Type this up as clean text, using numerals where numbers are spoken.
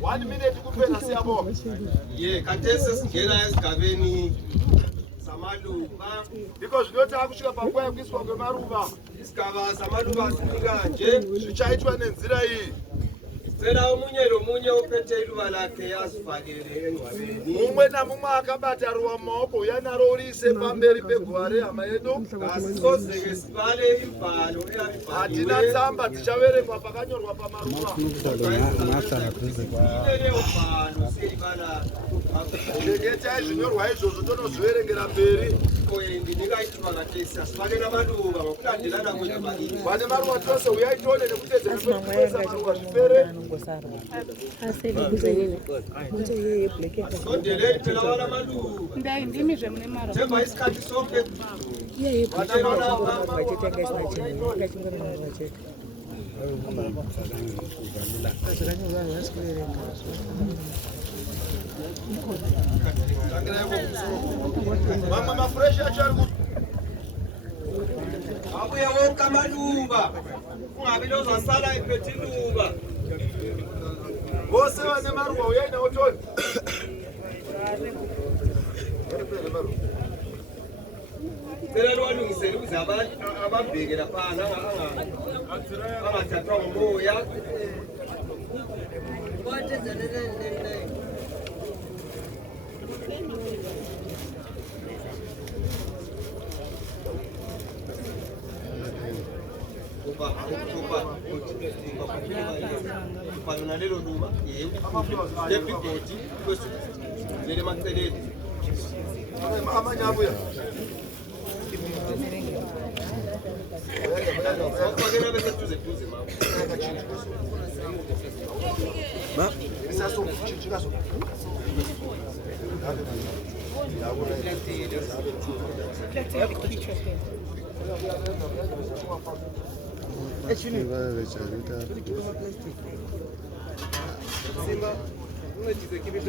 1 minute kuphela siyabonga. Khathesi singena esigabeni samaluba because not akushuka pakwaya kuiswa kwemaruva. Isigaba samaluba sinika nje sichayitwa nenzira iyi. Sicela omunye lomunye ophethe iluba lakhe asifakele engcwabeni. Umwe namumwe akabata ruwa maoko uyanaro ulise pamberi pegware hama yedu. Asikozeke sibale imibhalo eyabibhaliwe. Hatina tsamba dzichaverekwa pakanyorwa pamaruva. Ndegeta zvinyorwa izvozvo tonozviverengera mberi. Vane maruva tose uyaitone nekutedzera kwekukwesa maruva zvipere. Mama mafresh achari abuye wonke amaluba ungabi lozasala iphethe iluba vose vane maruva uyai nawo toni. Cela lwalungisela ukuze ababheke laphana angathathwa ngumoya. Para lelo luba deputy kwesile maceleni amanye abuya Bagenda bese tuze mama. Ba? Isaso chiraso. Simba, unajisikia kipi?